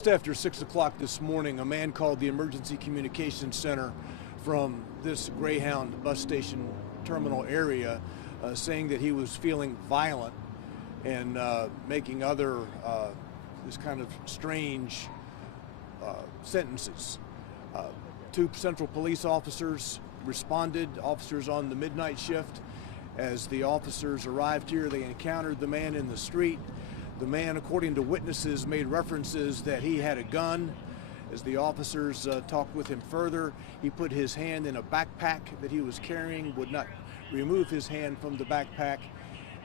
Just after 6 o'clock this morning, a man called the Emergency Communications Center from this Greyhound bus station terminal area saying that he was feeling violent and making other this kind of strange sentences. Two Central Police officers responded, officers on the midnight shift. As the officers arrived here, they encountered the man in the street. The man, according to witnesses, made references that he had a gun. As the officers talked with him further, he put his hand in a backpack that he was carrying, would not remove his hand from the backpack,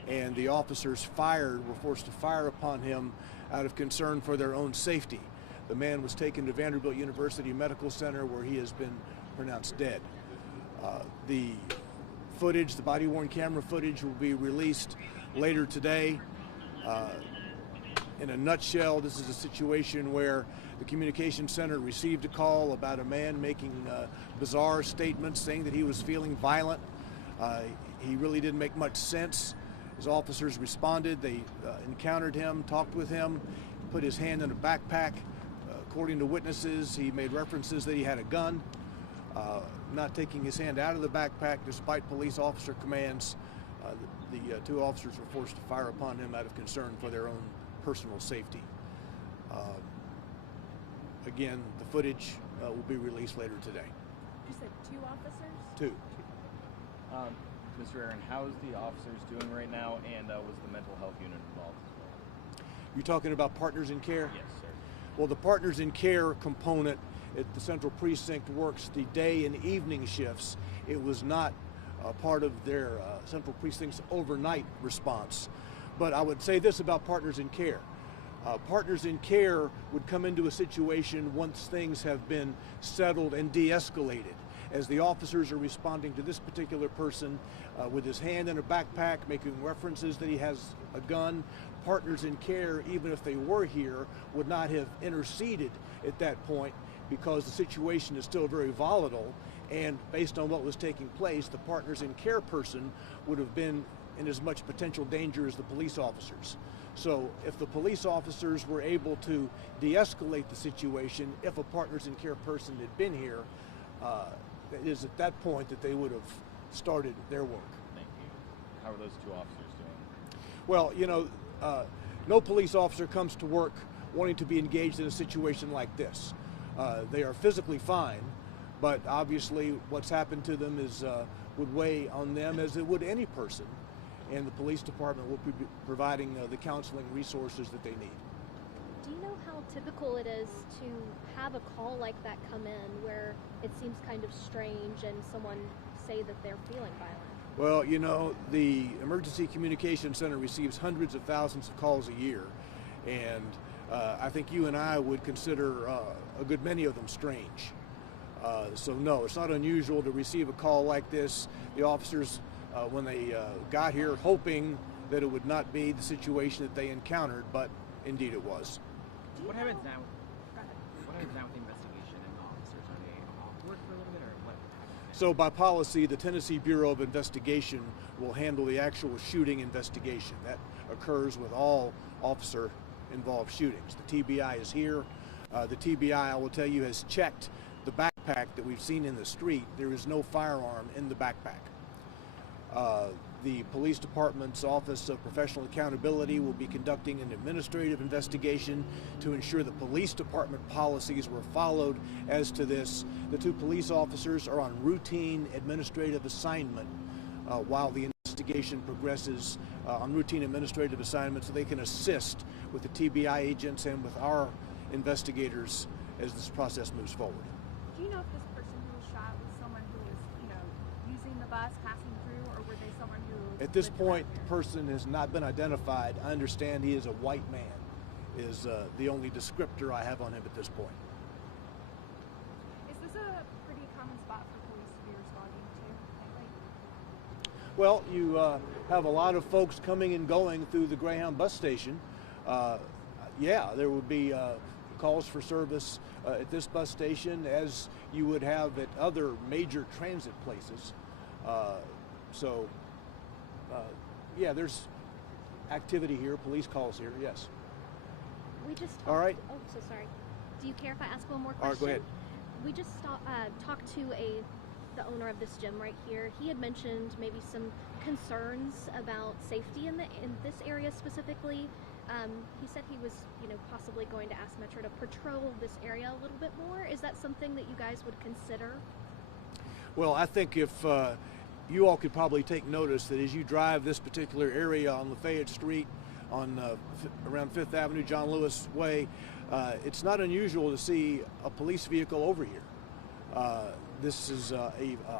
and the officers were forced to fire upon him out of concern for their own safety. The man was taken to Vanderbilt University Medical Center, where he has been pronounced dead. The footage, the body-worn camera footage, will be released later today. In a nutshell, this is a situation where the communication center received a call about a man making bizarre statements saying that he was feeling violent. He really didn't make much sense. As officers responded, they encountered him, talked with him, put his hand in a backpack. According to witnesses, he made references that he had a gun. Not taking his hand out of the backpack despite police officer commands, the two officers were forced to fire upon him out of concern for their own personal safety. Again, the footage will be released later today. You said two officers? Two. Mr. Aaron, how's the officers doing right now, and was the mental health unit involved as well? You're talking about Partners in Care? Yes, sir. Well, the Partners in Care component at the Central Precinct works the day and evening shifts. It was not part of their Central Precinct's overnight response. But I would say this about Partners in Care. Partners in Care would come into a situation once things have been settled and de-escalated. As the officers are responding to this particular person with his hand in a backpack, making references that he has a gun, Partners in Care, even if they were here, would not have interceded at that point because the situation is still very volatile, and based on what was taking place, the Partners in Care person would have been in as much potential danger as the police officers. So if the police officers were able to de-escalate the situation, if a Partners in Care person had been here, it is at that point that they would have started their work. Thank you. How are those two officers doing? Well, you know, no police officer comes to work wanting to be engaged in a situation like this. They are physically fine, but obviously what's happened to them would weigh on them as it would any person, and the police department will be providing the counseling resources that they need. Do you know how typical it is to have a call like that come in where it seems kind of strange and someone say that they're feeling violent? Well, you know, the Emergency Communications Center receives hundreds of thousands of calls a year, and I think you and I would consider a good many of them strange. So no, it's not unusual to receive a call like this. The officers, when they got here, hoping that it would not be the situation that they encountered, but indeed it was. What happens now? What happens now with the investigation and the officers? Are they off work for a little bit, or what happens? So by policy, the Tennessee Bureau of Investigation will handle the actual shooting investigation. That occurs with all officer-involved shootings. The TBI is here. The TBI, I will tell you, has checked the backpack that we've seen in the street. There is no firearm in the backpack. The police department's Office of Professional Accountability will be conducting an administrative investigation to ensure the police department policies were followed as to this. The two police officers are on routine administrative assignment while the investigation progresses on routine administrative assignment, so they can assist with the TBI agents and with our investigators as this process moves forward. Do you know if this person who was shot was someone who was, using the bus, passing through, or were they someone who... At this point, the person has not been identified. I understand he is a white man, is the only descriptor I have on him at this point. Is this a pretty common spot for police to be responding to lately? Well, you have a lot of folks coming and going through the Greyhound bus station. Yeah, there would be calls for service at this bus station as you would have at other major transit places. Yeah, there's activity here, police calls here, yes. We just talked, All right. Oh, so sorry. Do you care if I ask one more All right, question? go ahead. We just talked to the owner of this gym right here. He had mentioned maybe some concerns about safety in this area specifically. He said he was, possibly going to ask Metro to patrol this area a little bit more. Is that something that you guys would consider? Well, I think if you all could probably take notice that as you drive this particular area on Lafayette Street, on around Fifth Avenue, John Lewis Way, it's not unusual to see a police vehicle over here. This is a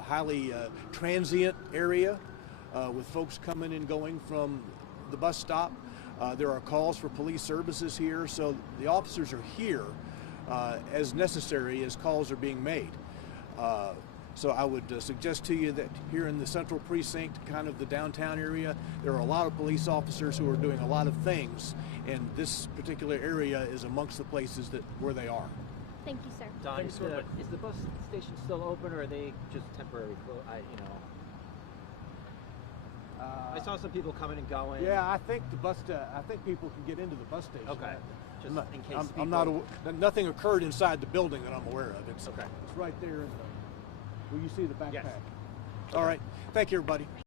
highly transient area with folks coming and going from the bus stop. There are calls for police services here, so the officers are here as necessary as calls are being made. So I would suggest to you that here in the Central Precinct, kind of the downtown area, there are a lot of police officers who are doing a lot of things, and this particular area is amongst the places where they are. Thank you, sir. Don, Thanks very much. is the bus station still open, or are they just temporary? I saw some people coming and going. Yeah, I think I think people can get into the bus station. Okay. Just I'm not, in case. I'm not nothing occurred inside the building that I'm aware of. It's Okay. It's right there in where you see the backpack. Yes. All right. Thank you, everybody.